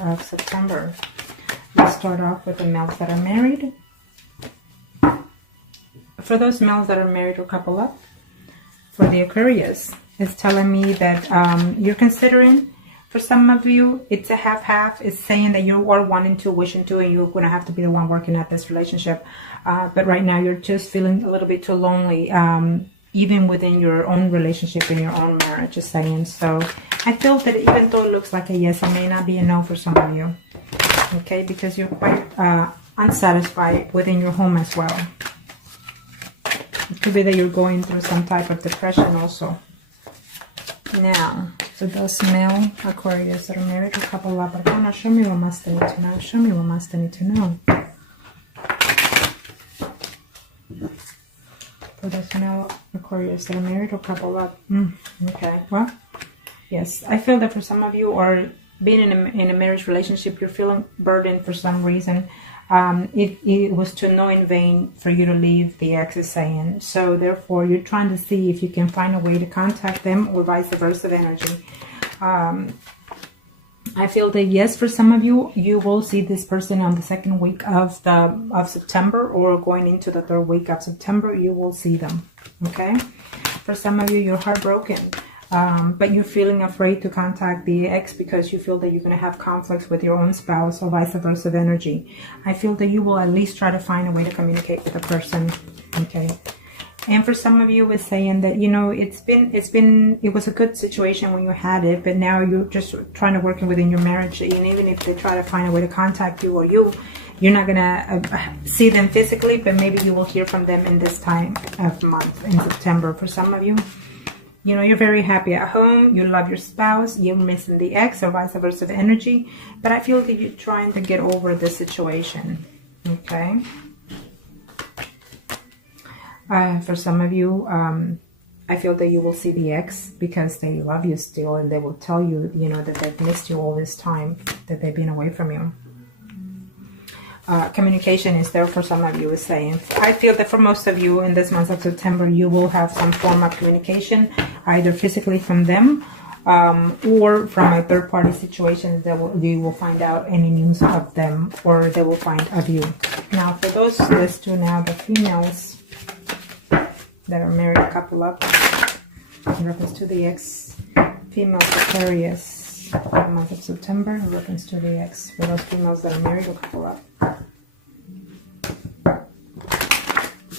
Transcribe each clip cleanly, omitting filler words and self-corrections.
of September. Let's start off with the males that are married. For those males that are married or couple up, for the Aquarius, it's telling me that you're considering, for some of you, it's a half-half. It's saying that you are wanting to, wishing to, and you're going to have to be the one working at this relationship. But right now, you're just feeling a little bit too lonely, even within your own relationship and your own marriage, is saying. So I feel that even though it looks like a yes, it may not be a no for some of you. Okay, because you're quite unsatisfied within your home as well. It could be that you're going through some type of depression also. Now, so those male Aquarius that are married or couple up, show me what must they need to know. Show me what must they need to know. For those male Aquarius that are married or couple up. Okay, well, yes, I feel that for some of you, or being in a marriage relationship, you're feeling burdened for some reason. It was to no in vain for you to leave, the ex is saying. So therefore, you're trying to see if you can find a way to contact them, or vice versa energy. I feel that yes, for some of you, you will see this person on the second week of September, or going into the third week of September, you will see them. Okay, for some of you, you're heartbroken. But you're feeling afraid to contact the ex because you feel that you're going to have conflicts with your own spouse, or vice versa energy. I feel that you will at least try to find a way to communicate with the person. Okay. And for some of you, it's saying that, you know, it was a good situation when you had it, but now you're just trying to work within your marriage. And even if they try to find a way to contact you, or you're not going to see them physically, but maybe you will hear from them in this time of month in September. For some of you, you know, you're very happy at home, you love your spouse, you're missing the ex, or vice versa energy, but I feel that you're trying to get over the situation. Okay. For some of you, I feel that you will see the ex because they love you still, and they will tell you, you know, that they've missed you all this time, that they've been away from you. Communication is there for some of you, is saying. I feel that for most of you in this month of September, you will have some form of communication, either physically from them, or from a third-party situation that you will find out any news of them, or they will find of you. Now, for those, let's do now the females that are married, couple up, in reference to the ex. Female Aquarius, for the month of September, in reference to the ex. For those females that are married or couple up.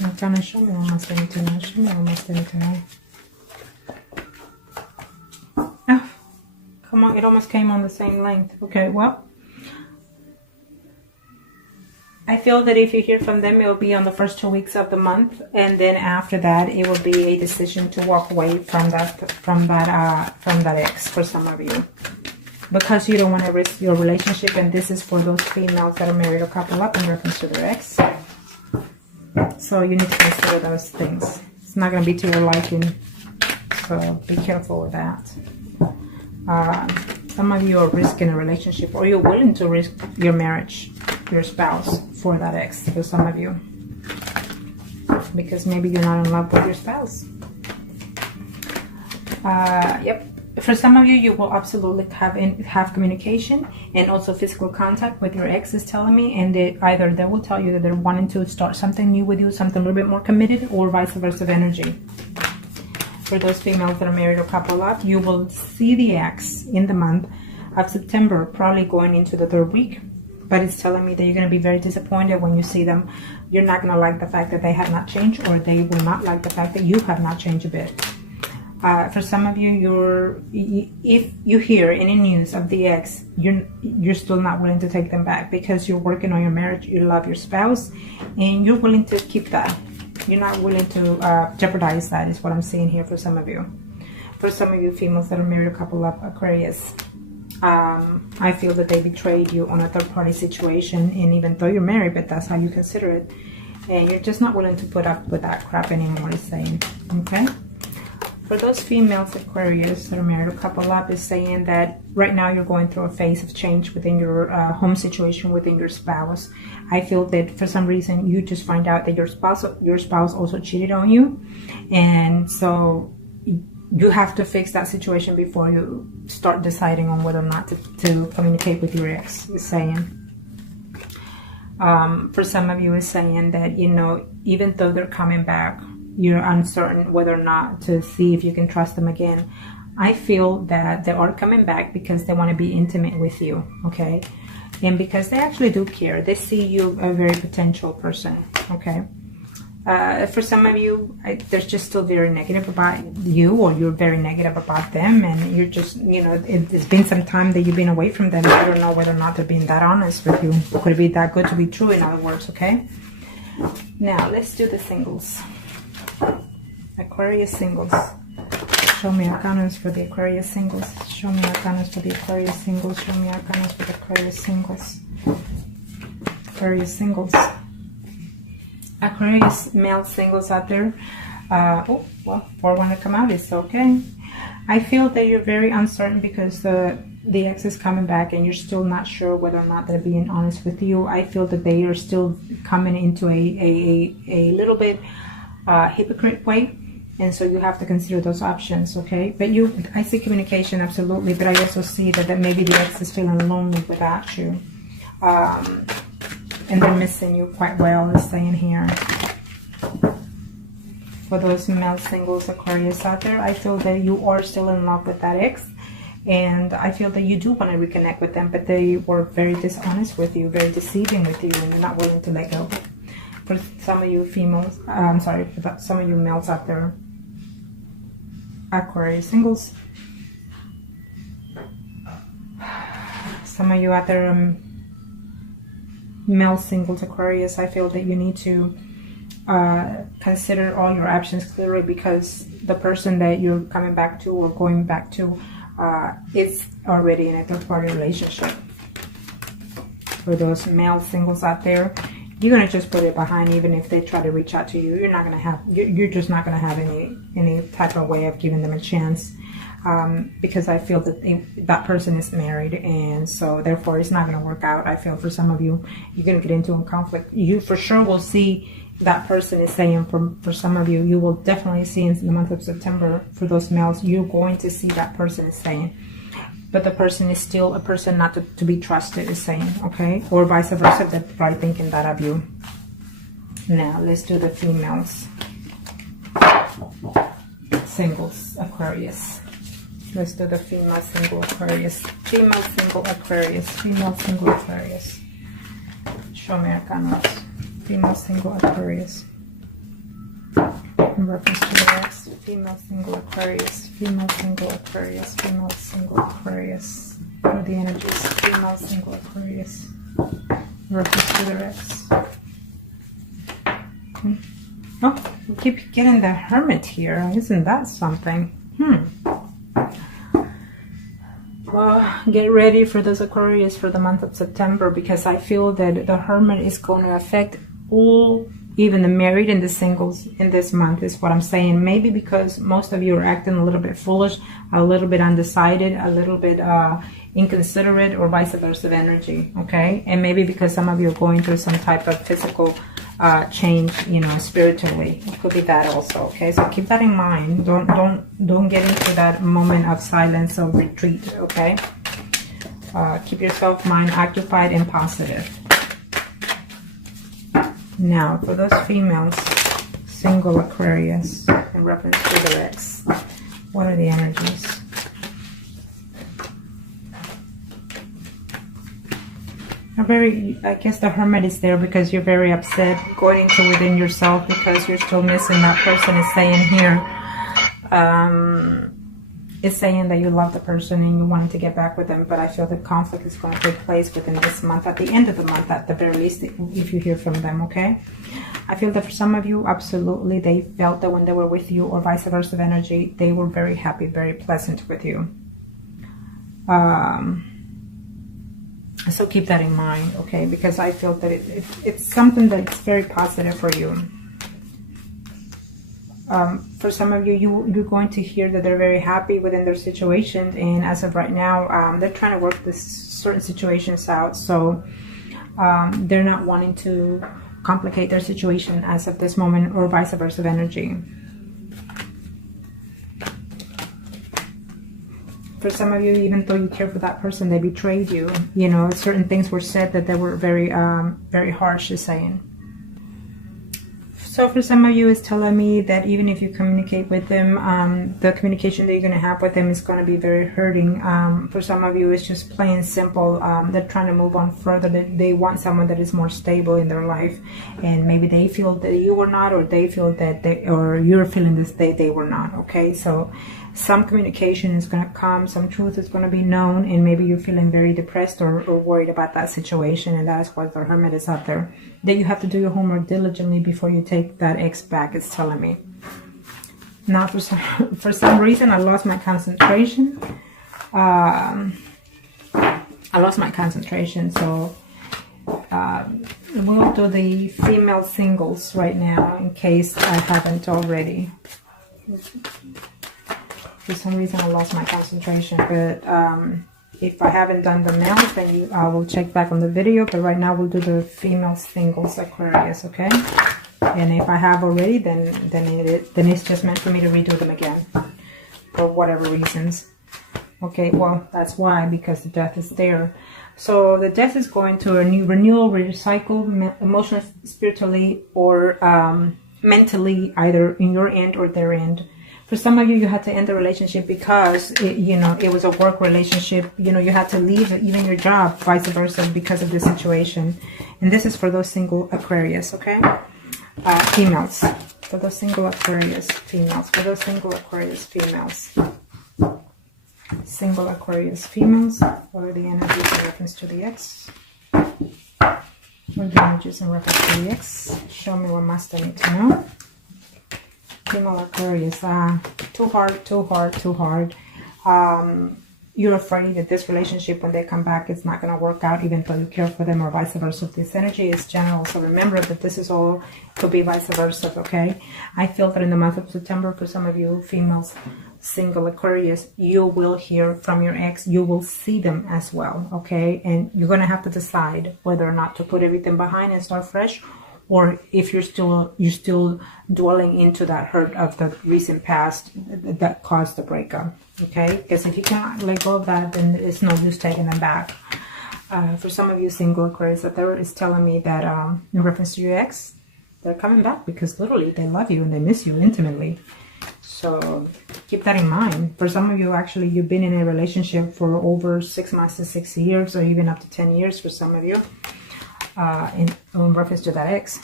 Now, kind of show me what must I need to know. Show me what must I need to know. Oh, come on, it almost came on the same length. Okay, well, I feel that if you hear from them, it will be on the first 2 weeks of the month, and then after that, it will be a decision to walk away from that ex for some of you, because you don't want to risk your relationship. And this is for those females that are married or couple up in reference to their ex. So you need to consider those things. It's not going to be to your liking, so be careful with that. Some of you are risking a relationship, or you're willing to risk your marriage, your spouse, for that ex. For some of you, because maybe you're not in love with your spouse. Yep. For some of you, you will absolutely have communication and also physical contact with your ex, is telling me, and either they will tell you that they're wanting to start something new with you, something a little bit more committed, or vice versa energy. For those females that are married or couple up, you will see the ex in the month of September, probably going into the third week. But it's telling me that you're going to be very disappointed when you see them. You're not going to like the fact that they have not changed, or they will not like the fact that you have not changed a bit. For some of you, if you hear any news of the ex, you're still not willing to take them back, because you're working on your marriage, you love your spouse, and you're willing to keep that. You're not willing to jeopardize that, is what I'm seeing here for some of you. For some of you females that are married, a couple of Aquarius, I feel that they betrayed you on a third-party situation, and even though you're married, but that's how you consider it, and you're just not willing to put up with that crap anymore, is saying. Okay. For those females Aquarius that are married or couple up, is saying that right now you're going through a phase of change within your home situation, within your spouse. I feel that for some reason you just find out that your spouse also cheated on you, and so you have to fix that situation before you start deciding on whether or not to communicate with your ex, is saying. For some of you, is saying that, you know, even though they're coming back, you're uncertain whether or not to see if you can trust them again. I feel that they are coming back because they want to be intimate with you, okay? And because they actually do care. They see you a very potential person, okay? For some of you, they're just still very negative about you, or you're very negative about them, and you're just, you know, it's been some time that you've been away from them. I don't know whether or not they're being that honest with you. Could it be that good to be true, in other words, okay? Now, let's do the singles. Aquarius singles. Show me arcanas for the Aquarius singles. Show me arcanas for the Aquarius singles. Show me arcanas for the Aquarius singles. Aquarius singles. Aquarius male singles out there. Oh, well, 4 want to come out. It's okay. I feel that you're very uncertain because the ex is coming back and you're still not sure whether or not they're being honest with you. I feel that they are still coming into a little bit hypocrite way. And so you have to consider those options, okay? But I see communication, absolutely. But I also see that maybe the ex is feeling lonely without you. And they're missing you quite well, is saying here. For those male singles, Aquarius out there, I feel that you are still in love with that ex. And I feel that you do want to reconnect with them, but they were very dishonest with you, very deceiving with you, and they're not willing to let go. For some of you females, I'm sorry, for some of you males out there, Aquarius singles. Some of you out there, male singles, Aquarius, I feel that you need to consider all your options clearly, because the person that you're coming back to or going back to is already in a third-party relationship. For those male singles out there, you're gonna just put it behind. Even if they try to reach out to you, you're not gonna have. You're just not gonna have any type of way of giving them a chance, because I feel that that person is married, and so therefore it's not gonna work out. I feel for some of you, you're gonna get into a conflict. You for sure will see that person is saying. For some of you, you will definitely see in the month of September. For those males, you're going to see that person is saying. But the person is still a person not to be trusted, is saying, okay? Or vice versa, they're probably thinking that of you. Now, let's do the females. Singles, Aquarius. Let's do the female single Aquarius. Female single Aquarius. Female single Aquarius. Show me arcanas. Female single Aquarius. In reference to the ex, female single Aquarius, female single Aquarius, female single Aquarius. What are the energies? Female single Aquarius. In reference to the ex. Oh, we keep getting the Hermit here. Isn't that something? Well, get ready for those Aquarius for the month of September, because I feel that the Hermit is going to affect all, even the married and the singles in this month, is what I'm saying. Maybe because most of you are acting a little bit foolish, a little bit undecided, a little bit inconsiderate, or vice versa energy, okay? And maybe because some of you are going through some type of physical change, you know, spiritually. It could be that also, okay? So keep that in mind. Don't get into that moment of silence or retreat, okay? Keep yourself mind occupied and positive. Now, for those females, single Aquarius, in reference to the ex, what are the energies? I guess the Hermit is there because you're very upset, going into within yourself because you're still missing that person, is saying here. It's saying that you love the person and you wanted to get back with them, but I feel the conflict is going to take place within this month, at the end of the month, at the very least, if you hear from them, okay? I feel that for some of you, absolutely, they felt that when they were with you, or vice versa energy, they were very happy, very pleasant with you. So keep that in mind, okay? Because I feel that it's something that's very positive for you. For some of you, you're going to hear that they're very happy within their situation, and as of right now, they're trying to work this certain situations out. So they're not wanting to complicate their situation as of this moment, or vice versa energy. For some of you, even though you care for that person, they betrayed you. You know, certain things were said that they were very, very harsh, is saying. So for some of you, it's telling me that even if you communicate with them, the communication that you're going to have with them is going to be very hurting. For some of you, it's just plain simple. They're trying to move on further. They want someone that is more stable in their life, and maybe they feel that you were not, or they feel that or you're feeling this they were not. Okay, so some communication is going to come, some truth is going to be known, and maybe you're feeling very depressed or worried about that situation, and that is why the Hermit is up there. That you have to do your homework diligently before you take that ex back, it's telling me. Now, for some reason, I lost my concentration. I lost my concentration, so we'll do the female singles right now, in case I haven't already. For some reason, I lost my concentration, but if I haven't done the males, then I will check back on the video. But right now, we'll do the female singles Aquarius, okay? And if I have already, then it's just meant for me to redo them again, for whatever reasons. Okay, well, that's why, because the death is there. So the death is going to a new renewal, recycle, emotionally, spiritually, or mentally, either in your end or their end. For some of you, you had to end the relationship because, it was a work relationship. You know, you had to leave even your job, vice versa, because of the situation. And this is for those single Aquarius, okay? Females. For those single Aquarius females. For those single Aquarius females. Single Aquarius females. What are the energies in reference to the ex? What are the energies in reference to the ex? Show me what must I need to know. Female Aquarius, too hard, too hard, too hard. You're afraid that this relationship, when they come back, it's not going to work out, even though you care for them, or vice versa. This energy is general, so remember that this is all, could be vice versa, okay? I feel that in the month of September, for some of you females, single Aquarius, you will hear from your ex. You will see them as well, okay? And you're going to have to decide whether or not to put everything behind and start fresh, or if you're still dwelling into that hurt of the recent past that caused the breakup, okay? Because if you can't let go of that, then it's no use taking them back. For some of you single Aquarius, that there is telling me that in reference to your ex, they're coming back because literally they love you and they miss you intimately. So keep that in mind. For some of you, actually, you've been in a relationship for over 6 months to 6 years, or even up to 10 years for some of you. In reference to that ex.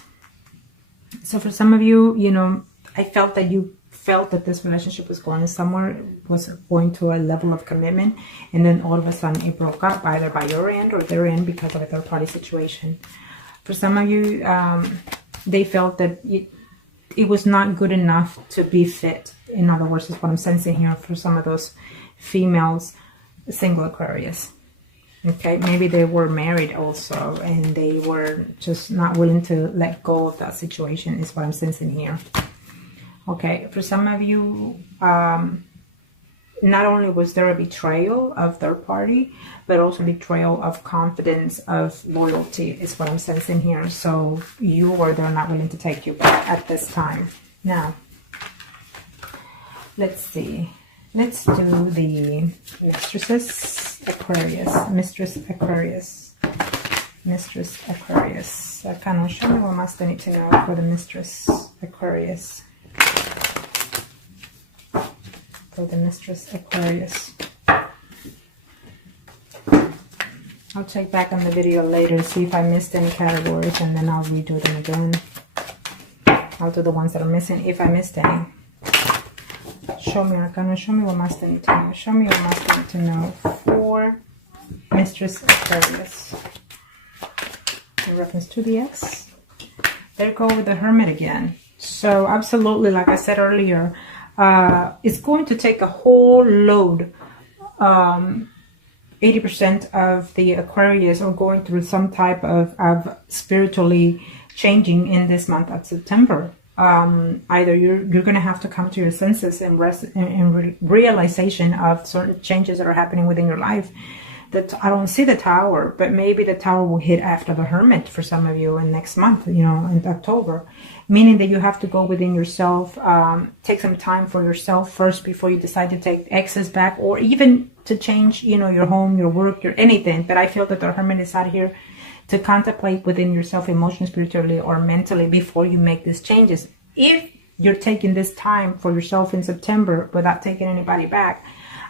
So for some of you, I felt that you felt that this relationship was going somewhere, was going to a level of commitment, and then all of a sudden it broke up, either by your end or their end, because of a third party situation. For some of you, they felt that it was not good enough to be fit. In other words, is what I'm sensing here for some of those females, single Aquarius. Okay, maybe they were married also, and they were just not willing to let go of that situation, is what I'm sensing here. Okay, for some of you, not only was there a betrayal of their party, but also betrayal of confidence, of loyalty, is what I'm sensing here. So you or they're not willing to take you back at this time. Now, let's see. Let's do the Mistresses Aquarius. Mistress Aquarius. Mistress Aquarius. Arcana, show me what must I need to know for the Mistress Aquarius. For the Mistress Aquarius. I'll check back on the video later, see if I missed any categories, and then I'll redo them again. I'll do the ones that are missing if I missed any. Show me, Arcana, show me what must I need to know. Show me what must I need to know for Mistress Aquarius. In reference to the ex. There go with the Hermit again. So absolutely, like I said earlier, it's going to take a whole load. 80% of the Aquarius are going through some type of spiritually changing in this month of September. Either you're going to have to come to your senses and realization of certain changes that are happening within your life. I don't see the Tower, but maybe the Tower will hit after the Hermit for some of you in next month, you know, in October. Meaning that you have to go within yourself, take some time for yourself first before you decide to take exes back, or even to change, you know, your home, your work, your anything. But I feel that the Hermit is out here to contemplate within yourself emotionally, spiritually, or mentally before you make these changes. If you're taking this time for yourself in September without taking anybody back,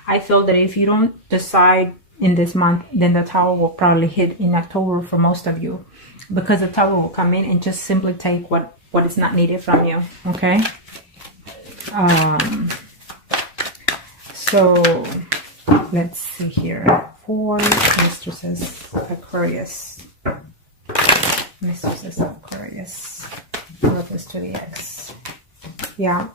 I feel that if you don't decide in this month, then the Tower will probably hit in October for most of you, because the Tower will come in and just simply take what is not needed from you. Okay. So let's see here. 4 mistresses, Aquarius. Mistresses of Aquarius. Purpose to the ex. Yeah.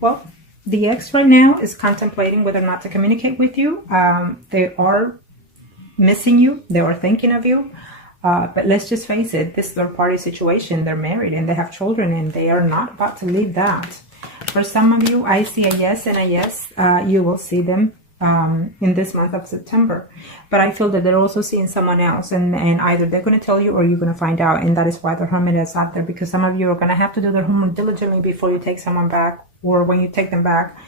Well, the ex right now is contemplating whether or not to communicate with you. They are missing you. They are thinking of you. But let's just face it, this is their party situation. They're married and they have children, and they are not about to leave that. For some of you, I see a yes and a yes. You will see them in this month of September. But I feel that they're also seeing someone else, and either they're going to tell you or you're going to find out. And that is why the Hermit is out there, because some of you are going to have to do their homework diligently before you take someone back, or when you take them back,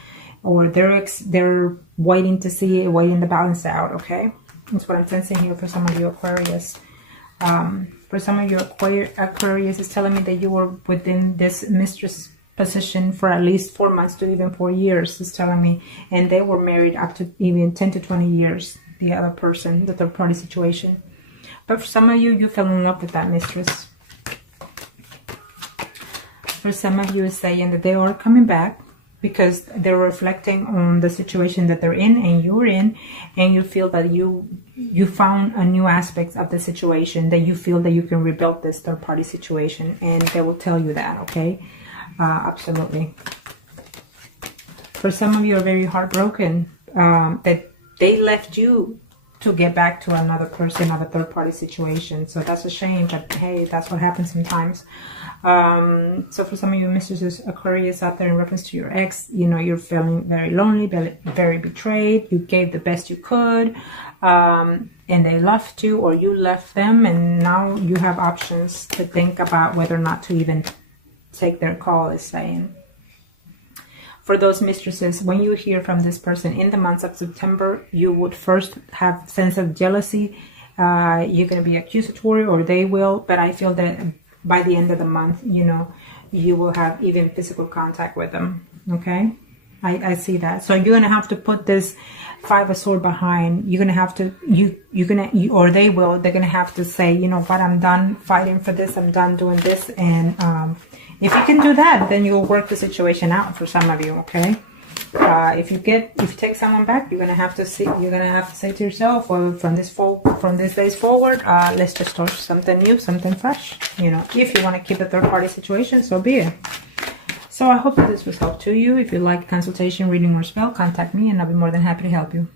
or they're waiting to see it, waiting to balance out. Okay, that's what I'm sensing here for some of you Aquarius. For some of you Aquarius is telling me that you were within this mistress position for at least 4 months to even 4 years, is telling me, and they were married up to even 10 to 20 years, the other person, the third party situation. But for some of you, you fell in love with that mistress. For some of you, is saying that they are coming back because they're reflecting on the situation that they're in and you're in, and you feel that you found a new aspect of the situation, that you feel that you can rebuild this third party situation, and they will tell you that. Okay. Absolutely. For some of you are very heartbroken that they left you to get back to another person, another third party situation. So that's a shame, but hey, that's what happens sometimes. So for some of you mistresses Aquarius out there, in reference to your ex, you know, you're feeling very lonely, very betrayed. You gave the best you could, and they left you, or you left them, and now you have options to think about whether or not to even take their call, is saying. For those mistresses, when you hear from this person in the month of September, you would first have sense of jealousy. You're going to be accusatory, or they will, but I feel that by the end of the month, you know, you will have even physical contact with them. Okay, I see that. So you're going to have to put this 5 of Swords behind. You're going to have to, or they will, they're going to have to say, you know what, I'm done fighting for this. I'm done doing this. And if you can do that, then you'll work the situation out for some of you. Okay. If you take someone back, you're going to have to say to yourself, well, from this days forward, let's just start something new, something fresh. You know, if you want to keep the third party situation, so be it. So I hope that this was helpful to you. If you'd like a consultation, reading, or spell, contact me and I'll be more than happy to help you.